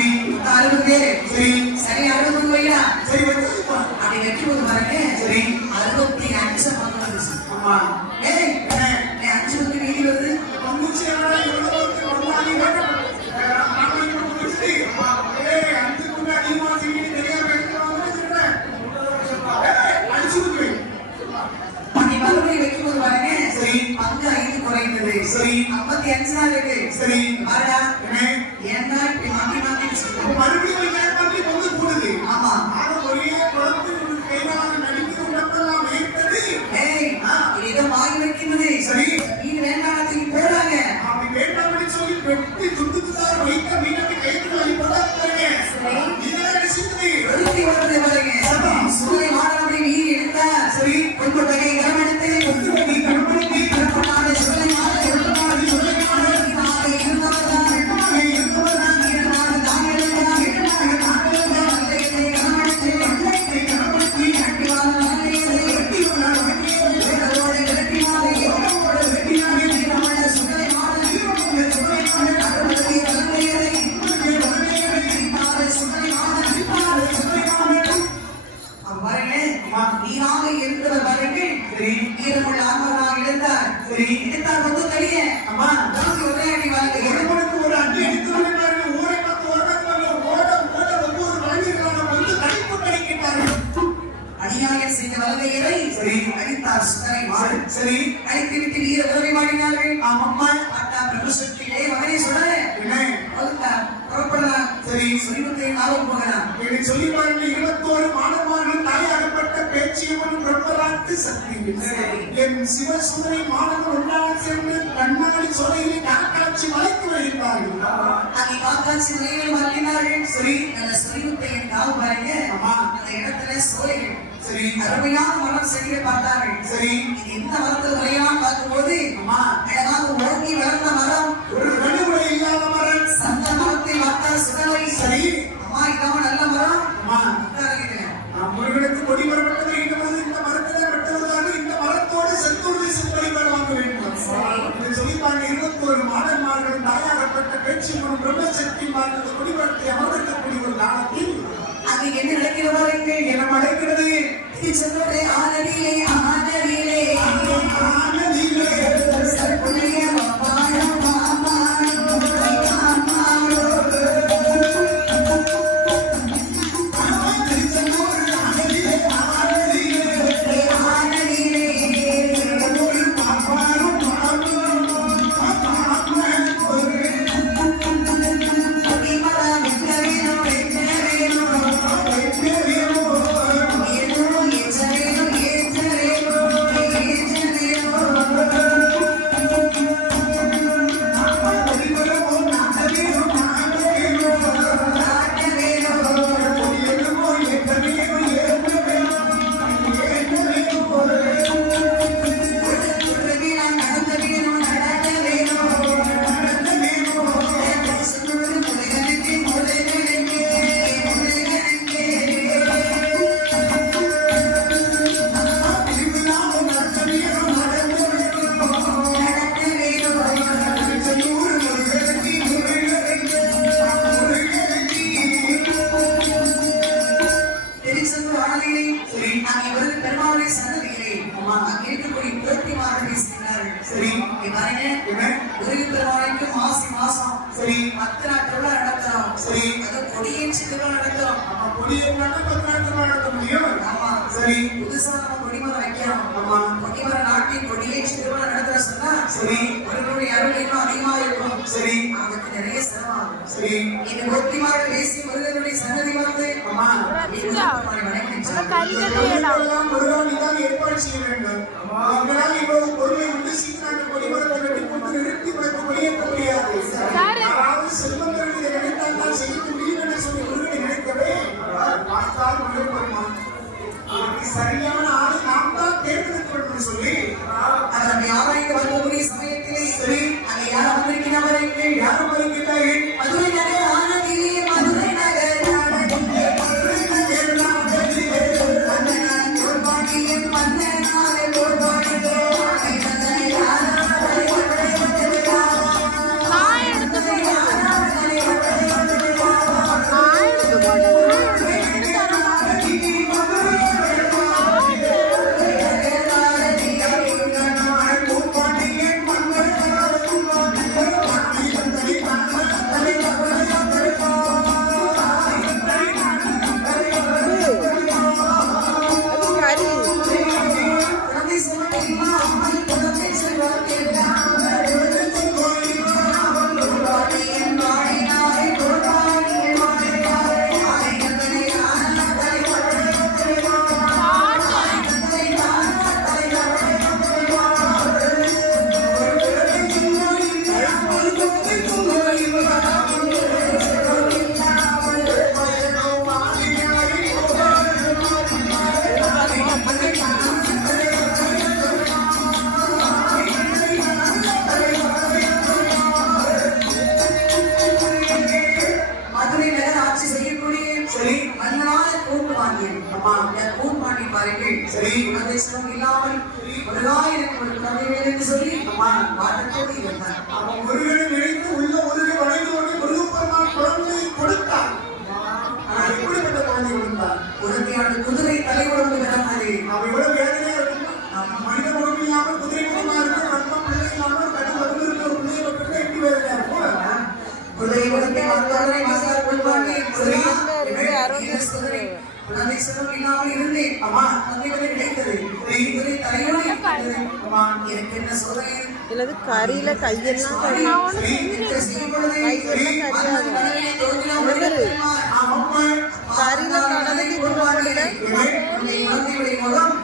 சரி 60 பேரு சரி சரி 60 வையா சரி அப்படி வெற்றி போது பாருங்க சரி 65 பக்கம் வந்துச்சு ஆமா ஏய் நீ 5 வந்து வீதி வருது வந்துச்சு இவ்வளவு வந்தாங்க அஞ்சு கூட அதிகமா செய்யணும் தெரியாம எடுத்துருவாங்க அடிச்சு அப்படி மறுபடியும் வைக்கும் போது பாருங்க சரி பங்கு 5 குறைந்தது சரி 55 நாள் இருக்கு சரி பாருடா ஏன்னா இப்படி மாத்தி மாத்தி மறுபடியும் ஏற்பாடு வந்து கூடுது ஆமா ஒரே குழந்தை கைதான நடிக்கிற உடம்பெல்லாம் வைத்தது இதை வாங்கி வைக்கிறது சரி இது வேண்டாம் போறாங்க அப்படி வேண்டாம்னு சொல்லி வெட்டி துண்டுதான் வைக்க மீனத்தை கைது வழிபடாங்க இதெல்லாம் விஷயத்தை எழுதி வருது பாருங்க சூரிய மாணவனை வீதி எடுத்தா சரி கொஞ்சம் வகை இடம் எடுத்து சரி அழைத்து விட்டு வீர உதவி மாடினார்கள் ஆமம்மா அட்டா பிரபுசக்தியிலே மகனே சொல்ல புறப்படலாம் சரி சொல்லிவிட்டு நாளும் போகலாம் என்று சொல்லி பாருங்க 21 மாணவர்கள் தாயாகப்பட்ட பேச்சியம்மன் பிரம்மராட்டு சக்தி என் சிவசுந்தரி மாணவர்கள் ஒன்றாக சேர்ந்து கண்ணாடி சொலையில் காக்காட்சி மலைக்கு வருகிறார்கள் அதை காக்காட்சி மலையில் மறைக்கிறார்கள் சரி அந்த சொல்லிவிட்டு என் நாவு பாருங்க அந்த இடத்துல சோலைகள் சரி அருமையான மரம் செடியை பார்த்தார்கள் சரி இது எந்த மரத்தில் வரையான்னு பார்க்கும்போது அழகாக ஓங்கி வளர்ந்த மரம் ஒரு வழிமுறை இல்லாத மரம் சந்த மரத்தை பார்த்தால் சுடலை சரி அம்மா இதாம நல்ல மரம் முருகனுக்கு கொடி வரப்பட்டது இந்த மரத்தை வெட்டுவதாக இந்த மரத்தோடு செந்தூர் செம்படி வாங்க வேண்டும் சொல்லிப்பாங்க 21 மாதன்மார்கள் தாயாகப்பட்ட பேச்சு பிரம்மசக்தி மார்க்க கொடிமரத்தை அமர்ந்திருக்கக்கூடிய ஒரு காலத்தில் அது என்ன நடக்கிறவர்கள் என்ன நடக்கிறது சொல்றதே ஆனதிலே ஆனதிலே ஆனதிலே சர்க்குலிய மாமாரம் ஏற்பாடு செய்ய வேண்டும் அவங்களால் இவ்வளவு பொருளை உண்டு சீக்கிரம் கொடிமரத்தை வெட்டி கொண்டு நிறுத்தி வெளியேற்ற முடியாது யாராவது செல்வந்தர்கள் இதை நினைத்தால் தான் செய்ய முடியும் என்று சொல்லி முருகனை நினைக்கவே பார்த்தால் மகிழ்ப்படுமான் சரியான ஆளை நாம் தான் தேர்ந்தெடுக்க வேண்டும் என்று சொல்லி அதனை ஆராய்ந்து வரக்கூடிய சமயத்திலே சரி அதை யார் அமர்ந்திருக்கிறார்கள் யார் அமர்ந்திருக்கிறார்கள் மதுரை நகர் ஆனதிலே மதுரை நகர் மன்னனாலே கோபாடிலே சரி மன்னனால கூட்டு வாங்கி ஆமா கூட்டு வாங்கி பாருங்கள் சரி அதை சிரம் இல்லாமல் ஒருதாயிரம் ஒரு கதைகள் என்று சொல்லி பாடத்தோடு இருந்தார். அவன் முருகனை நினைத்து உள்ள முருகை வளைந்து கொண்டு முருகப்பெருமான் குழந்தையை கொடுத்தார். ஆனால் எப்படிப்பட்ட குழந்தை கொடுத்தார்? குழந்தையான குதிரை தலைவரோடு கிடந்தது. அவன் எவ்வளவு வேதனையா இருக்கும். மனித முகம் இல்லாமல் குதிரை முகமா இருக்கும். ரத்தம் பிள்ளை இல்லாமல் கடன் வந்து இருக்க ஒரு பிள்ளையை பற்றி எப்படி வேதனையா இருக்கும்? குதிரை குழந்தை வந்தவரை மசார் கொள்வாங்க. குழந்தை சிரம் இல்லாமல் இருந்தேன். ஆமா குழந்தைகளை கிடைத்தது. குதிரை தலைவரோடு இருக்கிறது. ஆமா எனக்கு என்ன சோதனை இல்லது கறியில கையெல்லாம் கறி ஆமா கறியில கடலுக்கு முகம்